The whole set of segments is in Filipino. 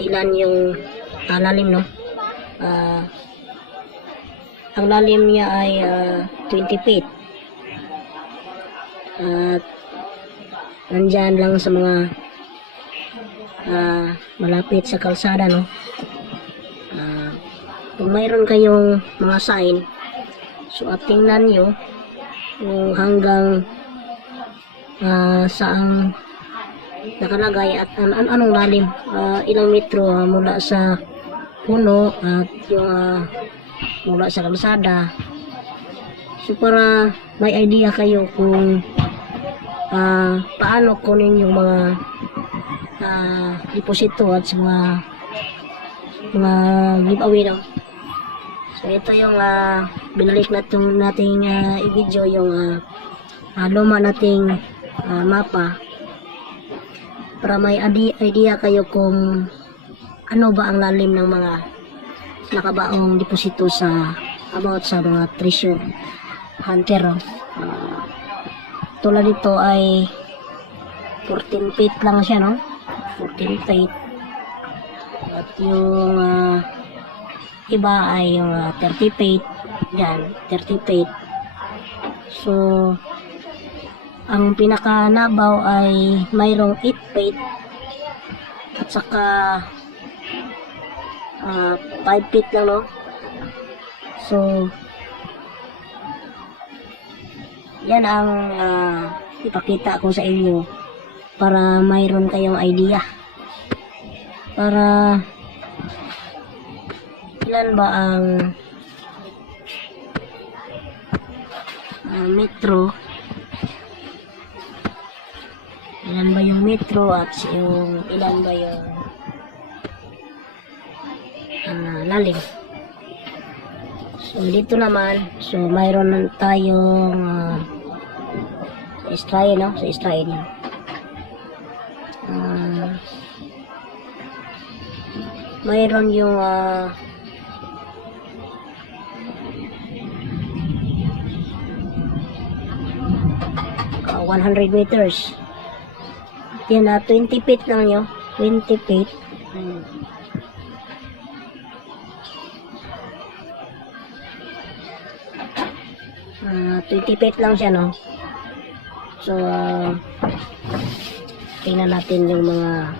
ilan yung lalim, no? Ang lalim niya ay 20 feet. At nandyan lang sa mga malapit sa kalsada, no? Kung mayroon kayong mga sign, so tingnan nyo kung hanggang saang nakalagay at anong lalim, ilang metro mula sa puno at yung mula sa kalsada. So para may idea kayo kung paano kunin yung mga deposito at sa mga giveaway, no? So ito yung binalik nating i-video yung luma nating mapa para may idea kayo kung ano ba ang lalim ng mga nakabaong deposito sa about sa mga treasure hunter. Tulad nito ay 14 feet lang siya, no? 14 feet. At yung iba ay yung 30 feet. Yan, 30 feet. So, ang pinaka-nabaw ay mayroong 8 feet at saka 5 feet lang, no? So, yan ang ipakita ko sa inyo para mayroon kayong idea. Para ilan ba ang metro, ilan ba yung metro at yung ilan ba yung lalim. So dito naman, so mayroon tayong sa Israel, no? Sa Israel yan. Mayroon yung 100 meters. Yan 20 feet lang yun. 20 feet. 20 feet lang siya, no? So, tingnan natin yung mga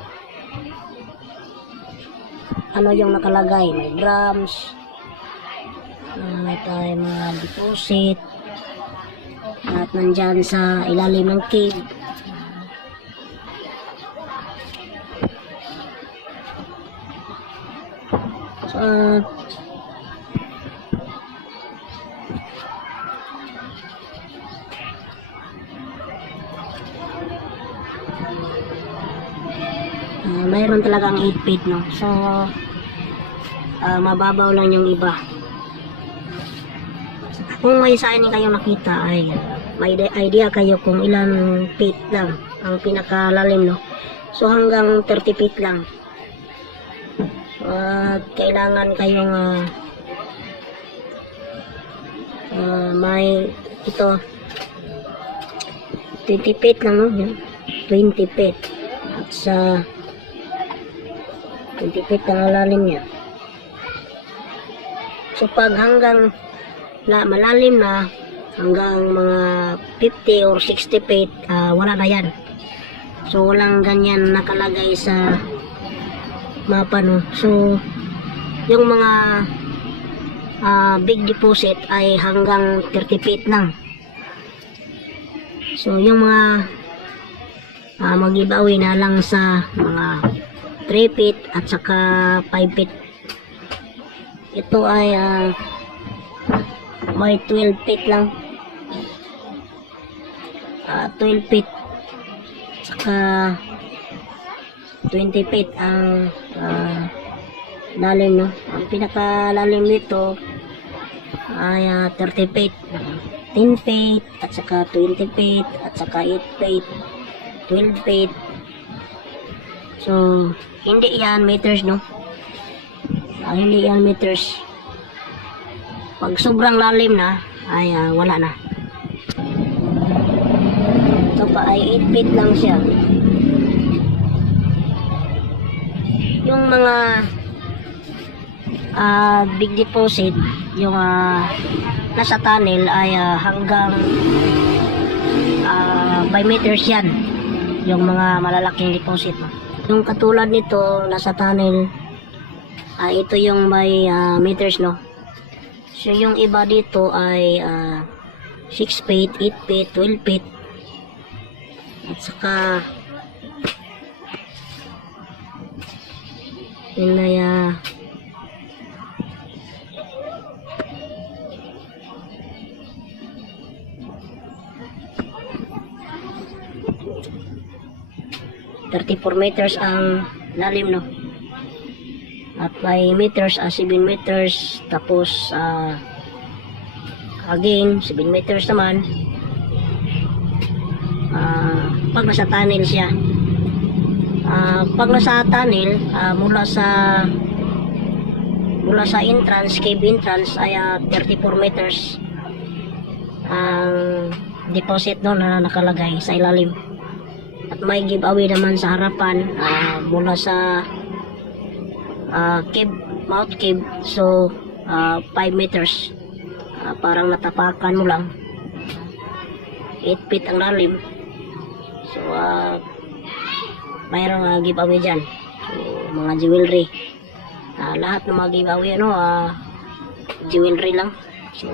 ano yung nakalagay. May drums, may tayo mga deposit, at nandyan sa ilalim ng cave. So, mayroon talagang 8 feet, no? So, mababaw lang yung iba. Kung may sign kayo nakita ay may idea kayo kung ilang feet lang ang pinakalalim, no? So hanggang 30 feet lang. So, kailangan kayong may ito 20 feet lang, no? 20 feet at sa 20 feet ang lalim niya. So pag hanggang malalim na hanggang mga 50 or 60 feet, wala na yan. So walang ganyan nakalagay sa mapa, no? So yung mga big deposit ay hanggang 30 feet lang. So yung mga mag-giveaway na lang sa mga 3 feet at saka 5 feet. Ito ay may 12 feet lang. 12 feet saka 20 feet ang lalim, no? Ang pinakalalim nito ay 30 feet, 10 feet at saka 20 feet at saka 8 feet, 12 feet. So hindi yan meters, no? Hindi yan meters. Pag sobrang lalim na ay wala na. Ito pa ay 8 feet lang siya. Yung mga big deposit, yung nasa tunnel ay hanggang 5 meters yan, yung mga malalaking deposit. Yung katulad nito nasa tunnel, ito yung may meters, no. So yung iba dito ay 6 feet, 8 feet, 12 feet, at saka yun ay 34 meters ang lalim, no. At may meters 7 meters, tapos again 7 meters naman pag nasa tunnel siya. Pag nasa tunnel, mula sa entrance, cave entrance ay 34 meters ang deposit, no, na nakalagay sa ilalim. At may giveaway naman sa harapan mula sa cave, mouth cave. So 5 meters, parang natapakan mo lang. 8 feet ang lalim. So mayroong giveaway dyan. So mga jewelry, lahat ng mga giveaway, ano, jewelry lang. So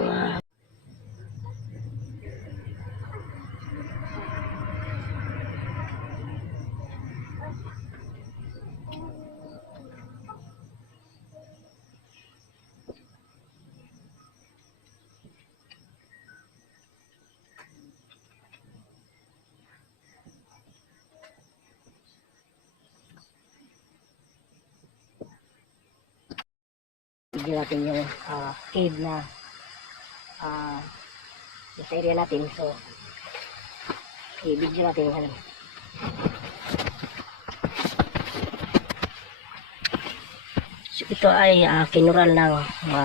video natin yung cave na sa area natin. So i-video natin yung ano. So ito ay kinural ng mga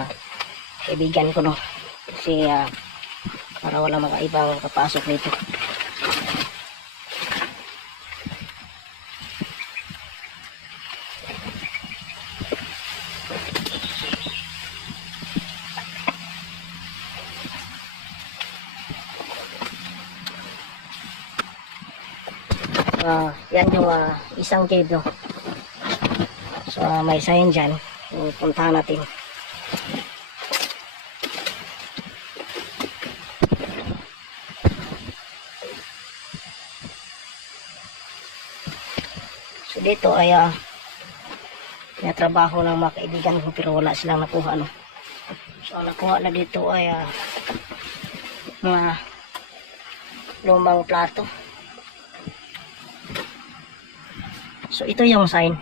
kaibigan ko, no, kasi para wala mga ibang kapasok nito. Yan yung isang cave, no. So may sign dyan. Puntahan natin. So dito ay trabaho ng mga kaibigan ko, pero wala silang nakuha, no. So ang nakuha na dito ay mga lumang plato. So ito yung sign.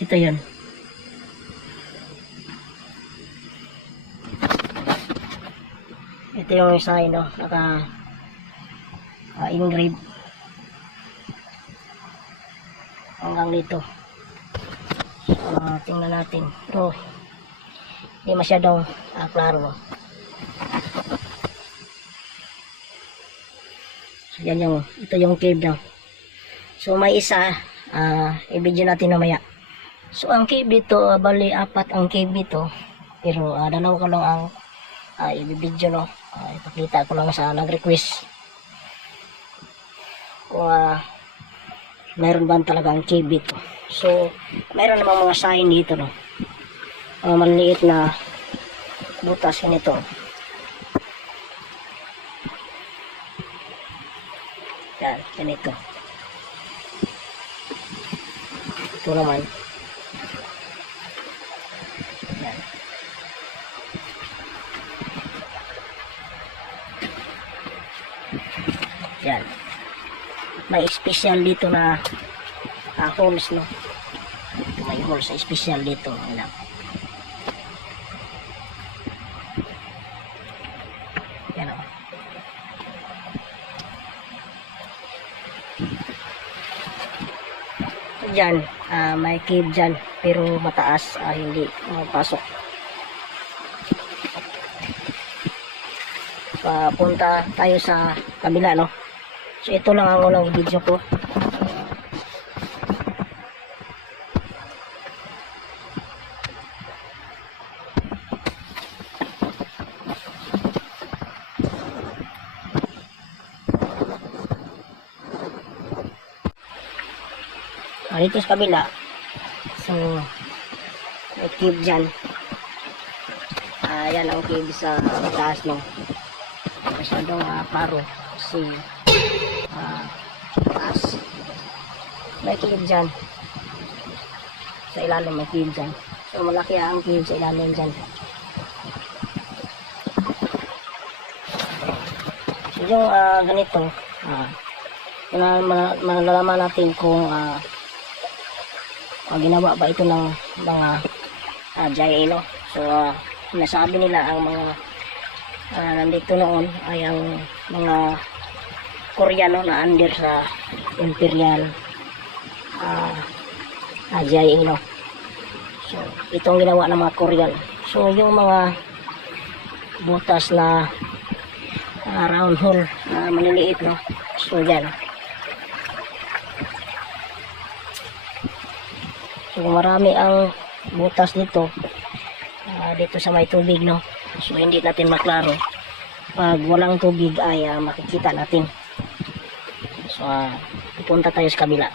Ito yun. Ito yung sign, no, naka engrave hanggang dito. So tingnan natin. Pero hindi masyadong klaro, no. Yan yung, ito yung cave daw. So may isa, i-video natin mamaya. So ang cave dito, bali 4 ang cave dito, pero dalawa ko lang ang i-video, no. Ipakita ko lang sa nag-request kung mayroon ba talaga ang cave dito. So mayroon namang mga sign dito, no. Maliit na butas nito. Yan, ganito. Ito naman. Yan. Yan. May special dito na holes, no. May holes na special dito. Yan. Yan, o. Dyan, may cave dyan, pero mataas, hindi mapasok. Papunta tayo sa kabila, no. So ito lang ang unang video ko. Dito sa kabila. So, may cave dyan. Yan ang cave sa taas, no. Masyadong paro. Kasi, taas. May cave dyan. Sa ilalim may cave dyan. So, malaki ang cave sa ilalim dyan. So, yung ganito, malalaman natin kung ginawa ba ito ng mga Jaino. So, nasabi nila ang mga nandito noon ay ang mga Koreano na under sa Imperial Jaino. So, itong ginawa ng mga Korean. So, yung mga butas na round hole na maliliit, no? So, yan. So, marami ang butas dito. Dito sa may tubig, no? So, hindi natin maklaro. Pag walang tubig ay makikita natin. So, pupunta tayo sa kabila.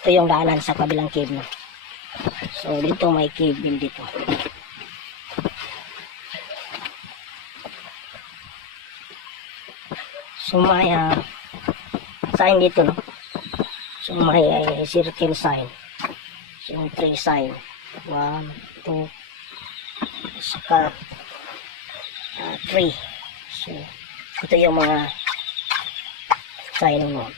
Ito yung daanan sa kabilang cave, no? So, dito may cave din dito. So, may sign dito, no? So, may circle sign. So, yung 3 sign. 1, 2, saka 3. So, ito yung mga sign mo.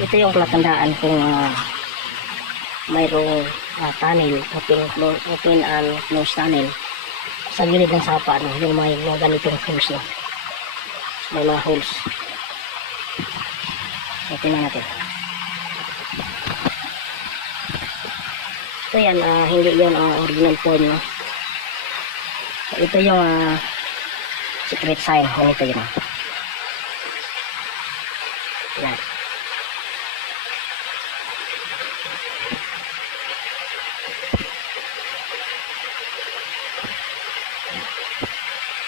Ito yung palatandaan kung mayroong tunnel, open and closed tunnel sa gilid ng sapa, no? Yung may mga ganitong holes, no? May mga holes. So, tingnan natin. Ito yan, hindi yun ang original form, no? So, ito yung secret sign. Ito yun. Yan.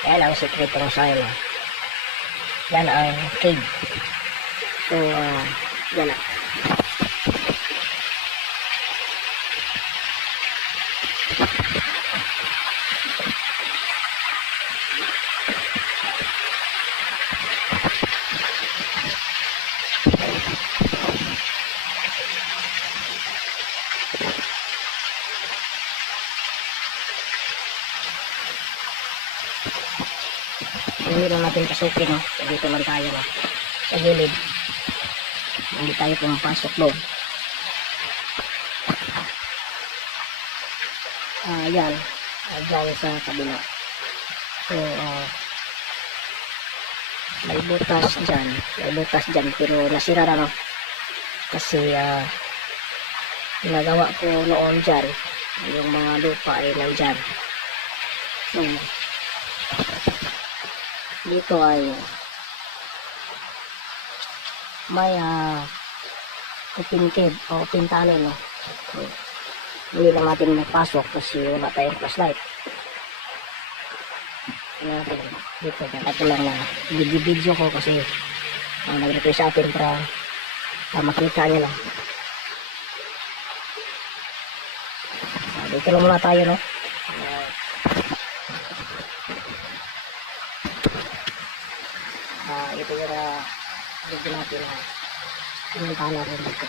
Yan ang secret ng sign. Yan ang cave. So, yan na. Hindi lang natin pasukin, no? So, dito lang tayo, no? Sa gilid. Hindi tayo pumapasok loob. Yan. Diyan sa kabila. So, may butas dyan. May butas dyan, pero nasira na, no? Kasi, ginagawa ko noon dyan. Yung mga lupa ay nandyan. So, dito ay may open cave o open tunnel, no? So, hindi lang natin magpasok kasi wala tayong flashlight. Dito, ito lang na video ko kasi nag-request sa atin para makita nyo lang. Dito lang muna tayo, no? Ito yung video natin na pinuntahan natin dito.